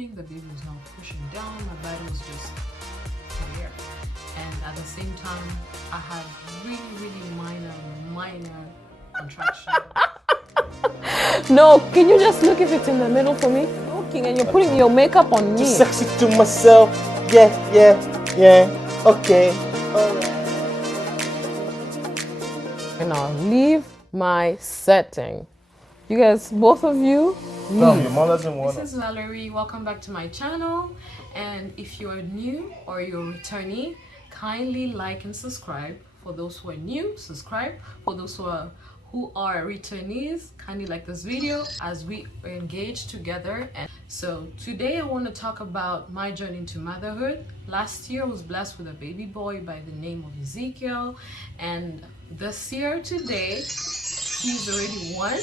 The baby was now pushing down, my body was just there. And at the same time, I had really minor contraction. No, can you just look if it's in the middle for me? Looking, and you're putting your makeup on me. Too sexy to myself. Yeah. Okay. Alright. And now leave my setting. You guys, both of you, No, leave. your mom doesn't want This is Valerie. Welcome back to my channel. And if you are new or you're a returnee, kindly like and subscribe. For those who are new, subscribe. For those who are returnees, kindly like this video as we engage together. And so today I want to talk about my journey into motherhood. Last year I was blessed with a baby boy by the name of Ezekiel, and this year today he's already 1,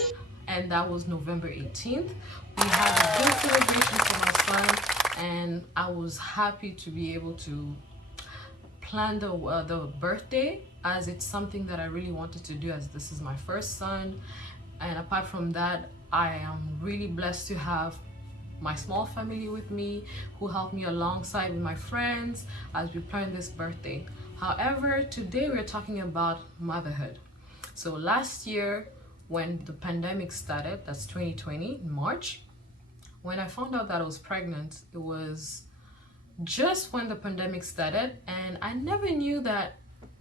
and that was November 18th. We had a big celebration for my son, and I was happy to be able to plan the birthday, as it's something that I really wanted to do, as this is my first son. And apart from that, I am really blessed to have my small family with me who helped me alongside with my friends as we plan this birthday. However, today we're talking about motherhood. So last year when the pandemic started, that's 2020 in March, when I found out that I was pregnant, it was just when the pandemic started, and I never knew that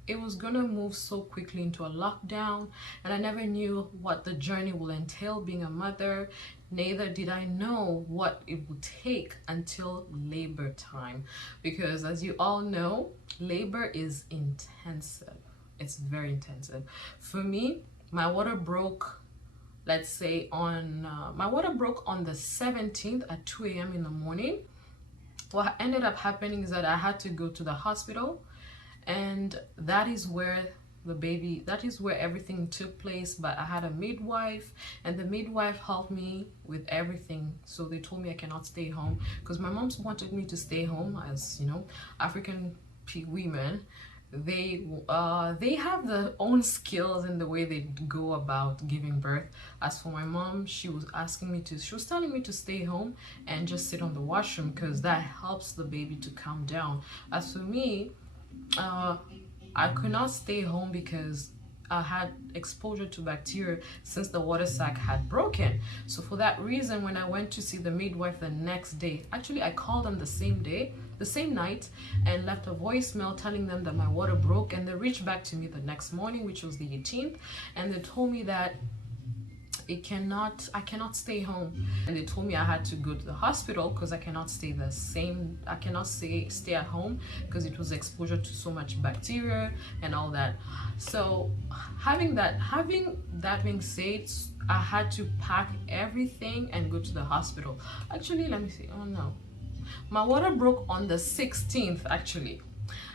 it was gonna move so quickly into a lockdown, and I never knew what the journey will entail being a mother. Neither did I know what it would take until labor time, because as you all know, labor is intensive. It's very intensive. For me, my water broke, let's say on my water broke on the 17th at 2 a.m. in the morning. What ended up happening is that I had to go to the hospital, and that is where everything took place. But I had a midwife, and the midwife helped me with everything. So they told me I cannot stay home, because my mom wanted me to stay home. As you know, African women, they have their own skills in the way they go about giving birth. As for my mom, she was telling me to stay home and just sit on the washroom, because that helps the baby to calm down. As for me, I could not stay home because I had exposure to bacteria since the water sac had broken. So for that reason, when I went to see the midwife the next day, actually I called them the same night, and left a voicemail telling them that my water broke, and they reached back to me the next morning, which was the 18th, and they told me that I cannot stay home, and they told me I had to go to the hospital because I cannot stay at home, because it was exposure to so much bacteria and all that. So having that being said, I had to pack everything and go to the hospital. Actually, let me see. Oh no, my water broke on the 16th. Actually,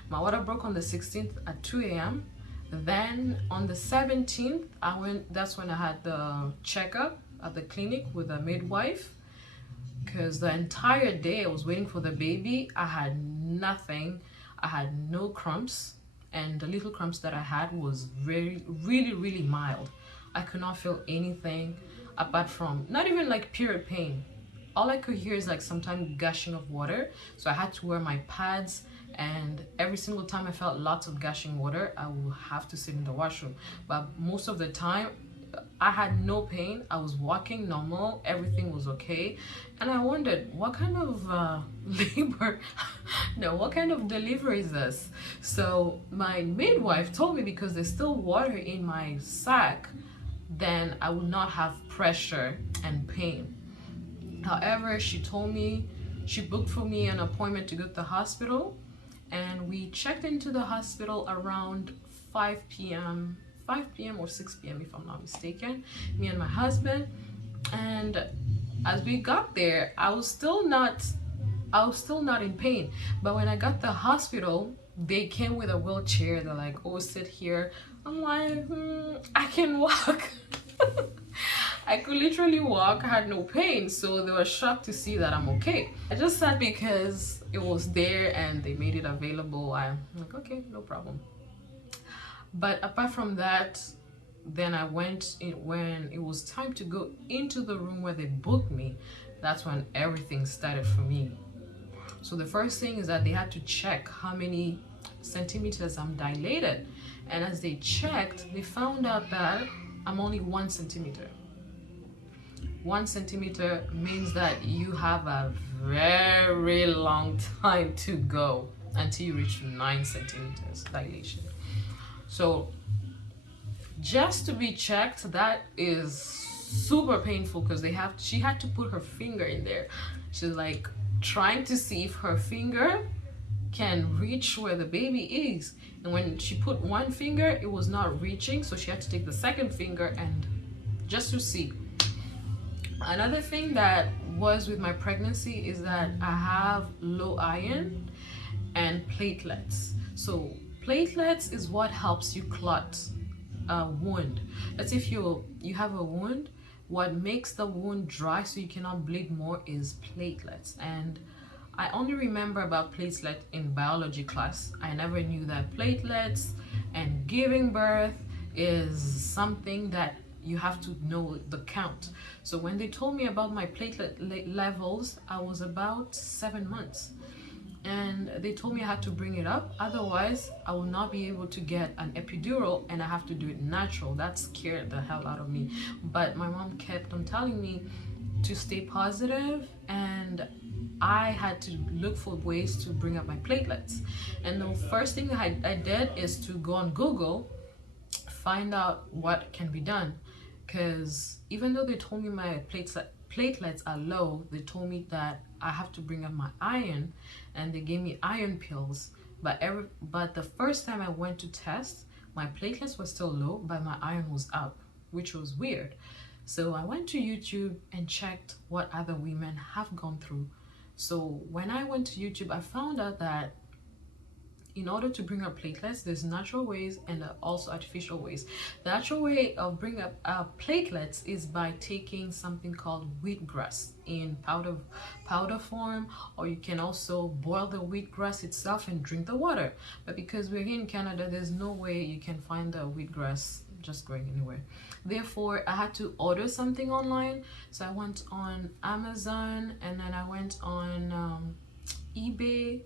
my water broke on the 16th at 2 a.m. Then on the 17th, that's when I had the checkup at the clinic with the midwife, because the entire day I was waiting for the baby, I had nothing. I had no cramps, and the little cramps that I had was really mild. I could not feel anything apart from, not even like period pain. All I could hear is like sometimes gushing of water. So I had to wear my pads, and every single time I felt lots of gushing water, I would have to sit in the washroom. But most of the time, I had no pain. I was walking normal. Everything was okay. And I wondered, what kind of what kind of delivery is this? So my midwife told me, because there's still water in my sac, then I would not have pressure and pain. However, she booked for me an appointment to go to the hospital, and we checked into the hospital around 5 p.m. or 6 p.m. if I'm not mistaken, me and my husband. And as we got there, I was still not in pain. But when I got to the hospital, they came with a wheelchair. They're like, oh, sit here. I'm like, I can walk. I could literally walk. I had no pain, so they were shocked to see that I'm okay. I just sat because it was there and they made it available. I'm like, okay, no problem. But apart from that, then I went in when it was time to go into the room where they booked me. That's when everything started for me. So the first thing is that they had to check how many centimeters I'm dilated. And as they checked, they found out that I'm only 1 centimeter. 1 centimeter means that you have a very long time to go until you reach 9 centimeters dilation. So just to be checked, that is super painful because she had to put her finger in there. She's like trying to see if her finger can reach where the baby is, and when she put one finger, it was not reaching, so she had to take the second finger and just to see. Another thing that was with my pregnancy is that I have low iron and platelets. So platelets is what helps you clot a wound. That's if you have a wound, what makes the wound dry so you cannot bleed more is platelets. And I only remember about platelet in biology class. I never knew that platelets and giving birth is something that you have to know the count. So when they told me about my platelet levels, I was about 7 months. And they told me I had to bring it up, otherwise I will not be able to get an epidural, and I have to do it natural. That scared the hell out of me. But my mom kept on telling me to stay positive, and I had to look for ways to bring up my platelets. And the first thing I did is to go on Google, find out what can be done. Because even though they told me my platelets are low, they told me that I have to bring up my iron, and they gave me iron pills. But the first time I went to test, my platelets were still low, but my iron was up, which was weird. So I went to YouTube and checked what other women have gone through. So when I went to YouTube, I found out that in order to bring up platelets, there's natural ways and also artificial ways. The natural way of bringing up platelets is by taking something called wheatgrass in powder form, or you can also boil the wheatgrass itself and drink the water. But because we're here in Canada, there's no way you can find the wheatgrass just growing anywhere. Therefore, I had to order something online. So I went on Amazon, and then I went on eBay.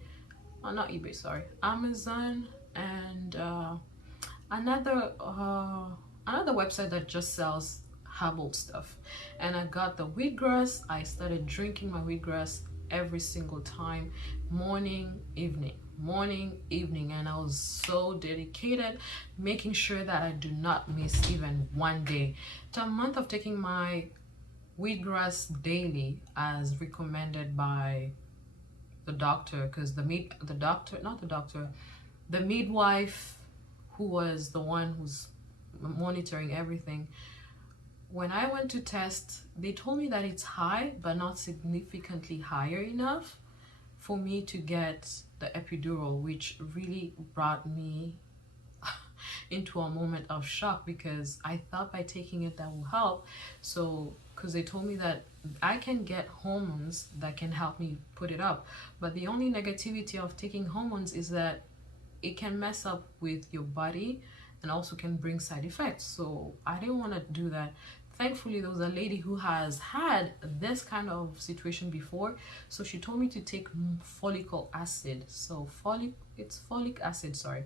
Not eBay, sorry, Amazon, and another website that just sells herbal stuff. And I got the wheatgrass. I started drinking my wheatgrass every single time, morning, evening, and I was so dedicated, making sure that I do not miss even one day. After a month of taking my wheatgrass daily as recommended by the doctor, because the midwife, who was the one who's monitoring everything, when I went to test, they told me that it's high but not significantly higher enough for me to get the epidural, which really brought me into a moment of shock, because I thought by taking it that will help. So because they told me that I can get hormones that can help me put it up, but the only negativity of taking hormones is that it can mess up with your body and also can bring side effects. So I didn't want to do that. Thankfully, there was a lady who has had this kind of situation before, so she told me to take folic acid. So it's folic acid, sorry,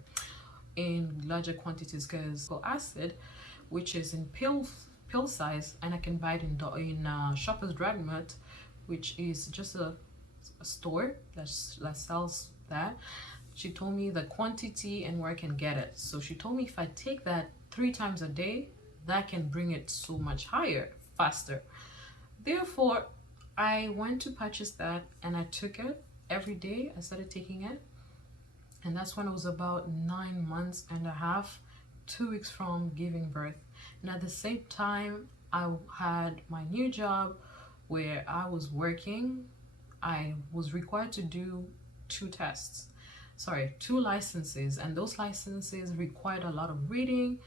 in larger quantities, because acid, which is in pill size, and I can buy it in Shoppers Drug Mart, which is just a store that sells that. She told me the quantity and where I can get it. So she told me if I take that 3 times a day, that can bring it so much higher, faster. Therefore, I went to purchase that, and I took it every day. I started taking it, and that's when I was about 9 months and a half, 2 weeks from giving birth. And at the same time, I had my new job where I was working. I was required to do 2 licenses, and those licenses required a lot of reading.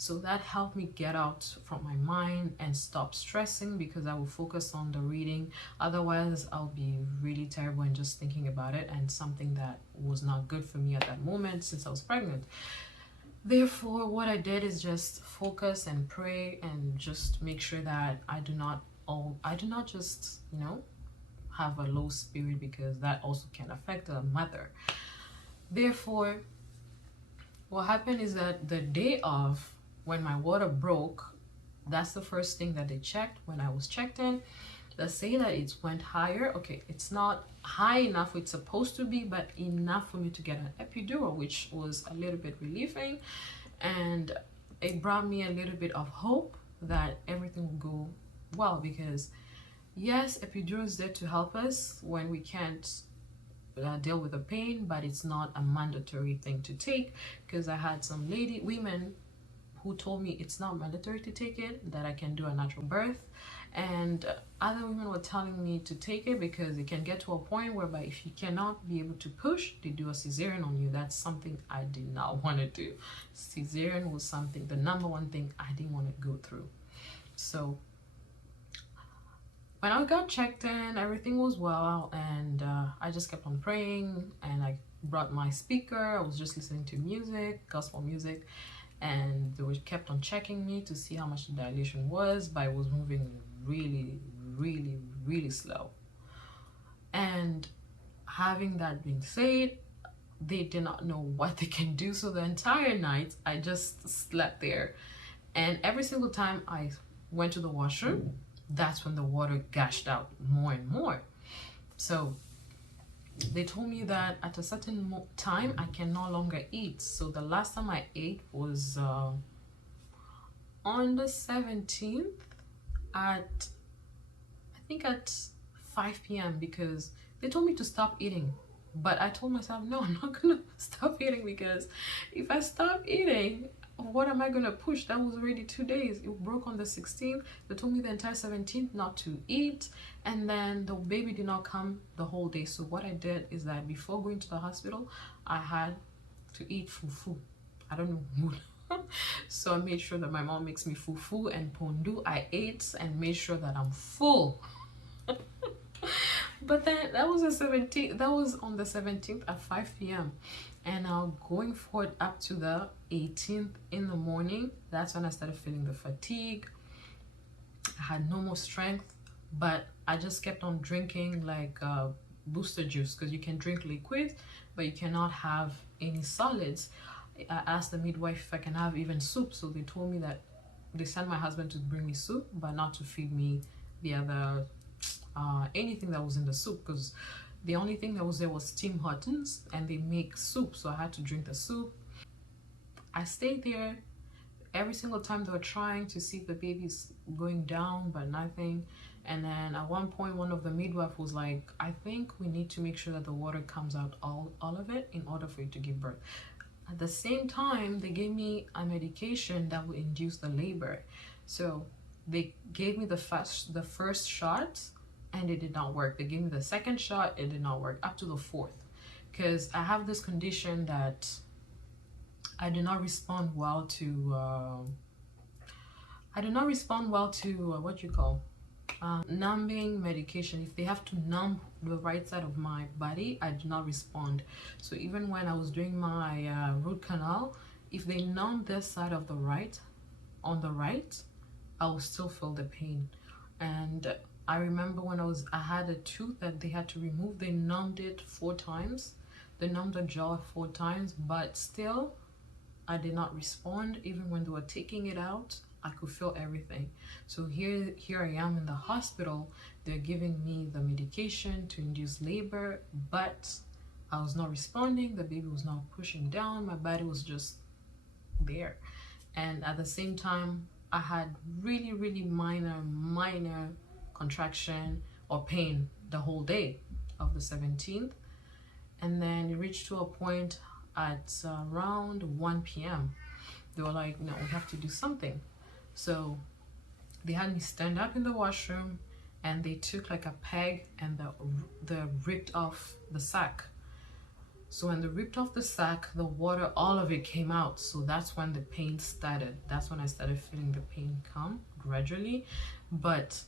So that helped me get out from my mind and stop stressing, because I will focus on the reading. Otherwise, I'll be really terrible and just thinking about it, and something that was not good for me at that moment since I was pregnant. Therefore, what I did is just focus and pray and just make sure that I do not just, have a low spirit, because that also can affect the mother. Therefore, what happened is that the day of, when my water broke, that's the first thing that they checked. When I was checked in, they say that it went higher. Okay, it's not high enough it's supposed to be, but enough for me to get an epidural, which was a little bit relieving, and it brought me a little bit of hope that everything will go well, because yes, epidural is there to help us when we can't deal with the pain, but it's not a mandatory thing to take, because I had some women who told me it's not mandatory to take it, that I can do a natural birth, and other women were telling me to take it because it can get to a point whereby if you cannot be able to push, they do a cesarean on you. That's something I did not want to do. Cesarean was something, the number one thing I didn't want to go through. So when I got checked in, everything was well, and I just kept on praying, and I brought my speaker. I was just listening to music, gospel music, and they kept on checking me to see how much the dilation was, but it was moving really, really, really slow. And having that being said, they did not know what they can do, so the entire night I just slept there, and every single time I went to the washroom, that's when the water gushed out more and more. So they told me that at a certain time I can no longer eat. So the last time I ate was on the 17th at, I think at 5 p.m. because they told me to stop eating. But I told myself, no, I'm not gonna stop eating, because if I stop eating, what am I gonna push? That was already 2 days. It broke on the 16th. They told me the entire 17th not to eat, and then the baby did not come the whole day. So what I did is that before going to the hospital, I had to eat fufu. I don't know. So I made sure that my mom makes me fufu and pondu. I ate and made sure that I'm full. But then that was the 17th. That was on the 17th at 5 p.m. And now going forward up to the 18th in the morning, that's when I started feeling the fatigue. I had no more strength, but I just kept on drinking like booster juice, because you can drink liquids, but you cannot have any solids. I asked the midwife if I can have even soup, so they told me that they sent my husband to bring me soup, but not to feed me the other anything that was in the soup, because the only thing that was there was Tim Hortons, and they make soup, so I had to drink the soup. I stayed there. Every single time they were trying to see if the baby's going down, but nothing. And then at one point, one of the midwife was like, I think we need to make sure that the water comes out, all of it, in order for you to give birth. At the same time, they gave me a medication that would induce the labor. So they gave me the first shot, and it did not work. They gave me the second shot, it did not work, up to the fourth, because I have this condition that I do not respond well to what you call numbing medication. If they have to numb the right side of my body, I do not respond. So even when I was doing my root canal, if they numb this side of the right, on the right, I will still feel the pain. And I remember when I had a tooth that they had to remove, they numbed it 4 times. They numbed the jaw 4 times, but still I did not respond. Even when they were taking it out, I could feel everything. So here I am in the hospital. They're giving me the medication to induce labor, but I was not responding. The baby was not pushing down. My body was just there. And at the same time, I had really, really minor contraction or pain the whole day of the 17th. And then it reached to a point at around 1 p.m. They were like, no, we have to do something. So they had me stand up in the washroom, and they took like a peg and they ripped off the sac. So when they ripped off the sac, the water, all of it came out. So that's when the pain started. That's when I started feeling the pain come gradually. But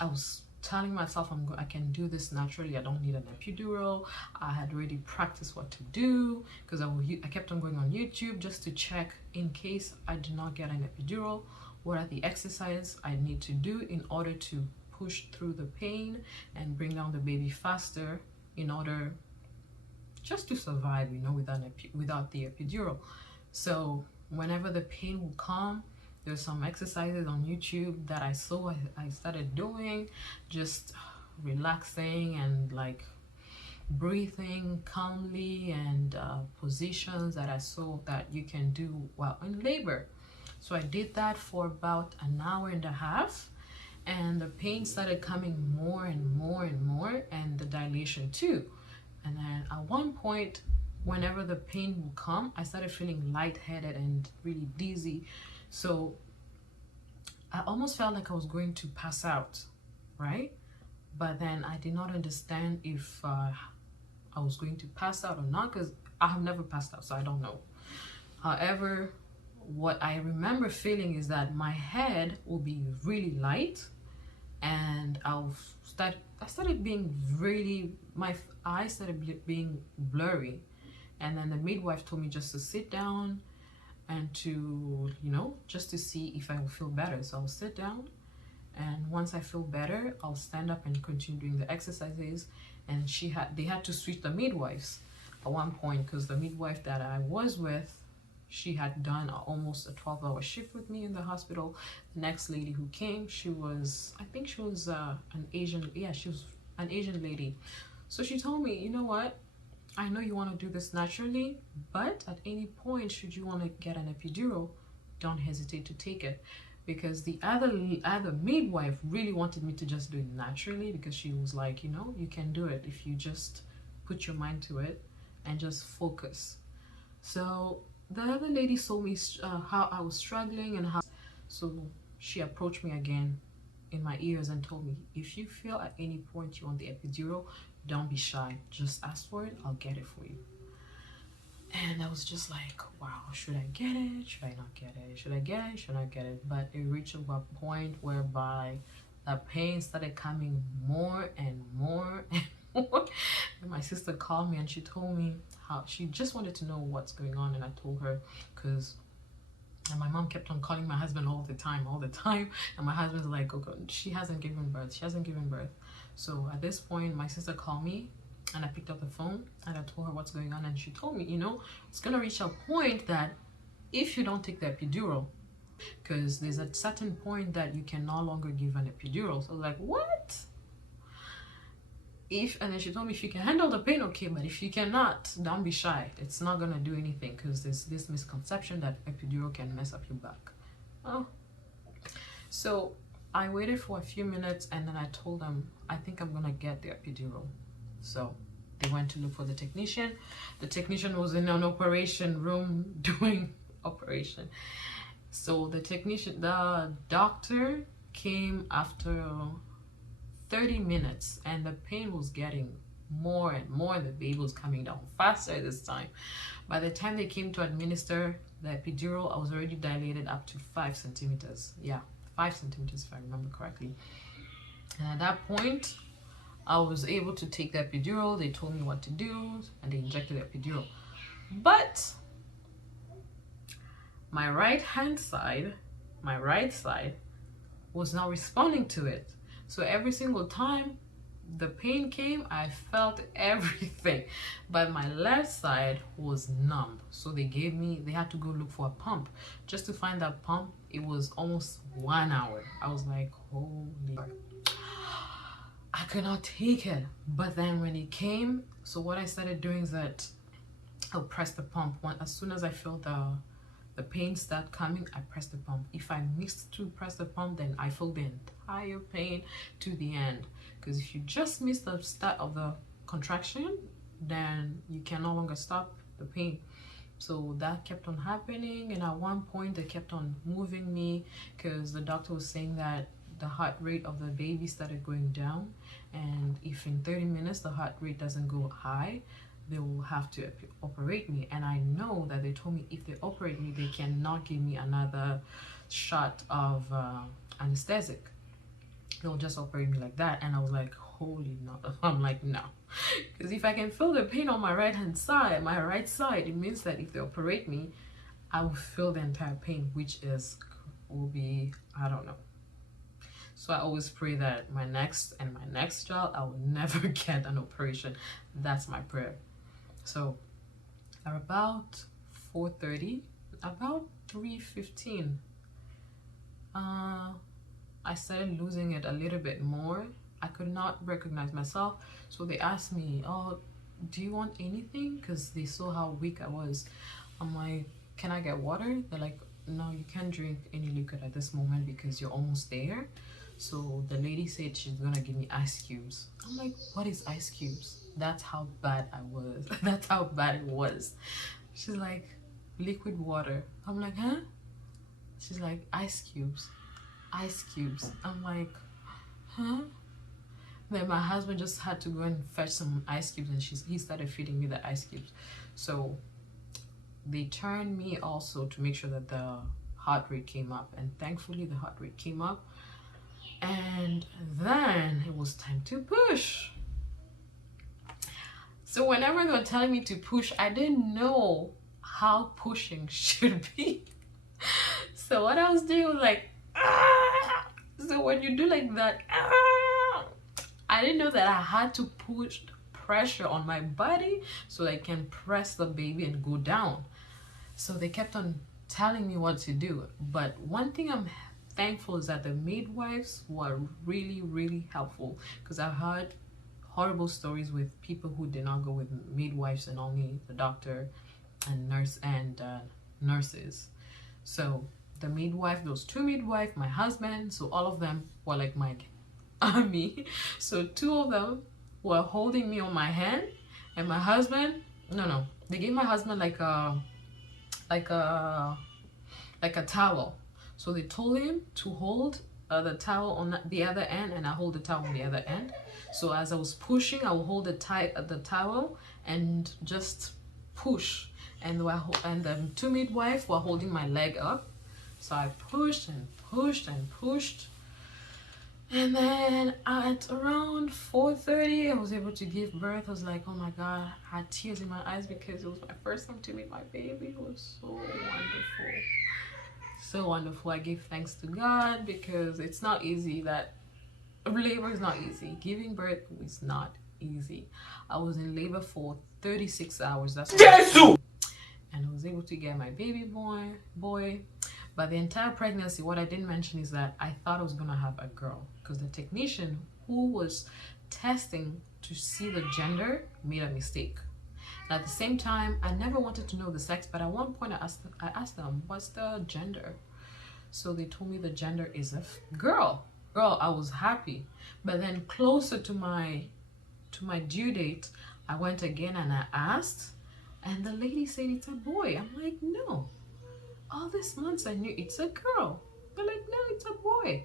I was telling myself I can do this naturally. I don't need an epidural. I had already practiced what to do, because I kept on going on YouTube just to check, in case I do not get an epidural, what are the exercises I need to do in order to push through the pain and bring down the baby faster in order just to survive, you know, without the epidural. So whenever the pain will come, there's some exercises on YouTube that I saw, I started doing, just relaxing and like breathing calmly, and positions that I saw that you can do while in labor. So I did that for about an hour and a half, and the pain started coming more and more and more, and the dilation too. And then at one point, whenever the pain would come, I started feeling lightheaded and really dizzy. So I almost felt like I was going to pass out, right? But then I did not understand if I was going to pass out or not, because I have never passed out, so I don't know. However, what I remember feeling is that my head will be really light, and I started being really, my eyes started being blurry. And then the midwife told me just to sit down and to, you know, just to see if I will feel better. So I'll sit down, and once I feel better, I'll stand up and continue doing the exercises. And they had to switch the midwives at one point, because the midwife that I was with, she had done almost a 12-hour shift with me in the hospital. The next lady who came, she was, I think she was an Asian, yeah, she was an Asian lady. So she told me, you know what, I know you want to do this naturally, but at any point, should you want to get an epidural, don't hesitate to take it. Because the other midwife really wanted me to just do it naturally, because she was like, you know, you can do it if you just put your mind to it and just focus. So the other lady saw me how I was struggling, and how, so she approached me again in my ears and told me, if you feel at any point you want the epidural, don't be shy, just ask for it, I'll get it for you. And I was just like, wow, should I get it? Should I not get it? Should I get it? Should I get it? But it reached a point whereby the pain started coming more and more and more. And my sister called me and she told me how she just wanted to know what's going on. And I told her, because my mom kept on calling my husband all the time. And my husband's like, oh, she hasn't given birth. She hasn't given birth. So at this point, my sister called me, and I picked up the phone and I told her what's going on. And she told me, you know, it's going to reach a point that if you don't take the epidural, because there's a certain point that you can no longer give an epidural. So I was like, what? And then she told me, if you can handle the pain, okay, but if you cannot, don't be shy. It's not going to do anything, because there's this misconception that epidural can mess up your back. Oh. So I waited for a few minutes, and then I told them, I think I'm going to get the epidural. So they went to look for the technician. The technician was in an operation room doing operation. So the doctor came after 30 minutes, and the pain was getting more and more. The baby was coming down faster this time. By the time they came to administer the epidural, I was already dilated up to 5 centimeters. Yeah, 5 centimeters if I remember correctly. And at that point, I was able to take the epidural. They told me what to do, and they injected the epidural. But my right side was not responding to it. So every single time the pain came, I felt everything, but my left side was numb. So they had to go look for a pump. Just to find that pump, it was almost 1 hour. I was like, holy, I could not take it. But then when it came, so what I started doing is that I'll press the pump. As soon as I feel the pain start coming, I press the pump. If I missed to press the pump, then I feel the entire pain to the end. Because if you just miss the start of the contraction, then you can no longer stop the pain. So that kept on happening, and at one point they kept on moving me, because the doctor was saying that the heart rate of the baby started going down, and if in 30 minutes the heart rate doesn't go high, they will have to operate me. And I know that they told me if they operate me, they cannot give me another shot of anesthetic. They'll just operate me like that. And I was like, holy no. I'm like, no, because if I can feel the pain on my right side, it means that if they operate me, I will feel the entire pain, which will be, I don't know. So I always pray that my next child, I will never get an operation. That's my prayer. So at about 4:30, about 3:15, I started losing it a little bit more. I could not recognize myself. So they asked me, oh, do you want anything? Because they saw how weak I was. I'm like, can I get water? They're like, no, you can't drink any liquid at this moment because you're almost there. So the lady said she's gonna give me ice cubes. I'm like, what is ice cubes? That's how bad I was. That's how bad it was. She's like, liquid water. I'm like, huh? She's like, ice cubes. Ice cubes. I'm like, huh? Then my husband just had to go and fetch some ice cubes, and he started feeding me the ice cubes. So they turned me also to make sure that the heart rate came up, and thankfully the heart rate came up. And then it was time to push. So whenever they were telling me to push, I didn't know how pushing should be. So what I was doing was like, ah! So when you do like that, ah! I didn't know that I had to push pressure on my body so I can press the baby and go down. So they kept on telling me what to do. But one thing I'm thankful is that the midwives were really, really helpful, because I've heard horrible stories with people who did not go with midwives and only the doctor and nurses. So the midwife, those two midwives, my husband, so all of them were like my army. So two of them were holding me on my hand, and my husband, no, they gave my husband like a towel. So they told him to hold the towel on the other end, and I hold the towel on the other end. So as I was pushing, I would hold the towel and just push. And the two midwives were holding my leg up. So I pushed and pushed and pushed. And then at around 4:30, I was able to give birth. I was like, oh my God, I had tears in my eyes because it was my first time to meet my baby. It was so wonderful. So wonderful. I give thanks to God because it's not easy. That labor is not easy. Giving birth is not easy. I was in labor for 36 hours. That's Jesus! And I was able to get my baby boy. But the entire pregnancy, what I didn't mention is that I thought I was gonna have a girl, because the technician who was testing to see the gender made a mistake. And at the same time, I never wanted to know the sex, but at one point I asked them, what's the gender? So they told me the gender is a girl. Girl, I was happy. But then closer to my due date, I went again and I asked, and the lady said it's a boy. I'm like, no. All these months I knew it's a girl. They're like, no, it's a boy.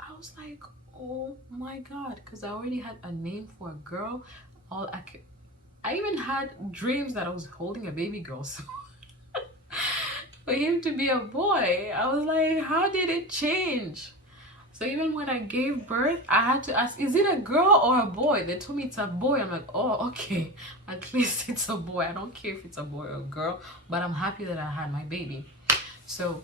I was like, oh my God, because I already had a name for a girl. I even had dreams that I was holding a baby girl. So for him to be a boy, I was like, how did it change? So even when I gave birth, I had to ask, is it a girl or a boy? They told me it's a boy. I'm like, oh, okay. At least it's a boy. I don't care if it's a boy or a girl, but I'm happy that I had my baby. So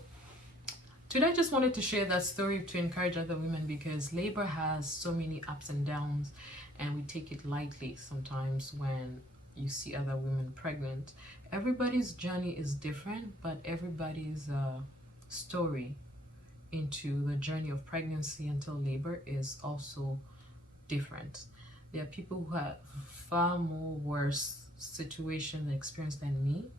today I just wanted to share that story to encourage other women, because labor has so many ups and downs, and we take it lightly sometimes when you see other women pregnant. Everybody's journey is different, but everybody's story into the journey of pregnancy until labor is also different. There are people who have far more worse situation and experience than me,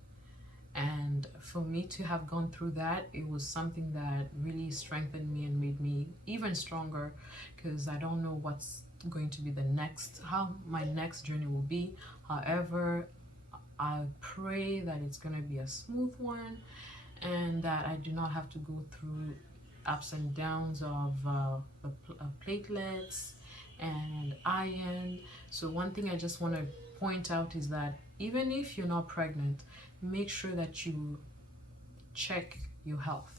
and for me to have gone through that, it was something that really strengthened me and made me even stronger, because I don't know what's going to be how my next journey will be. However, I pray that it's going to be a smooth one, and that I do not have to go through ups and downs of the platelets and iron. So one thing I just want to point out is that even if you're not pregnant, make sure that you check your health.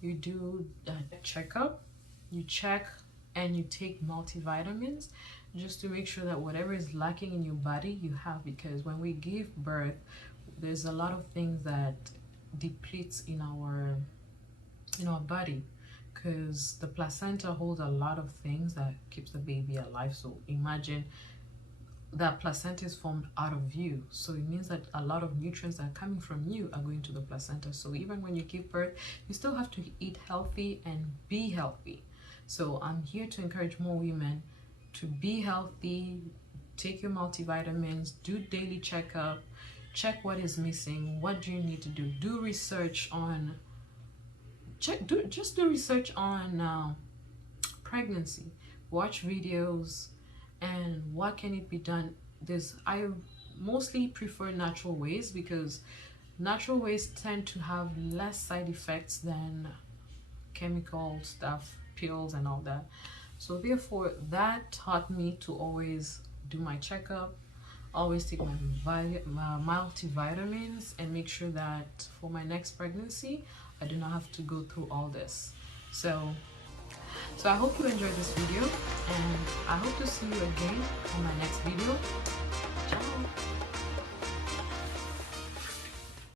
You do a checkup, you check and you take multivitamins, just to make sure that whatever is lacking in your body you have, because when we give birth, there's a lot of things that depletes in our body, because the placenta holds a lot of things that keeps the baby alive. So imagine that placenta is formed out of you, so it means that a lot of nutrients that are coming from you are going to the placenta. So even when you give birth, you still have to eat healthy and be healthy. So I'm here to encourage more women to be healthy, take your multivitamins, do daily checkup, check what is missing, what do you need to do research on do research on pregnancy, watch videos, and what can it be done. I mostly prefer natural ways because natural ways tend to have less side effects than chemical stuff, pills and all that. So therefore that taught me to always do my checkup, always take my multivitamins, and make sure that for my next pregnancy I do not have to go through all this. So I hope you enjoyed this video, and I hope to see you again on my next video.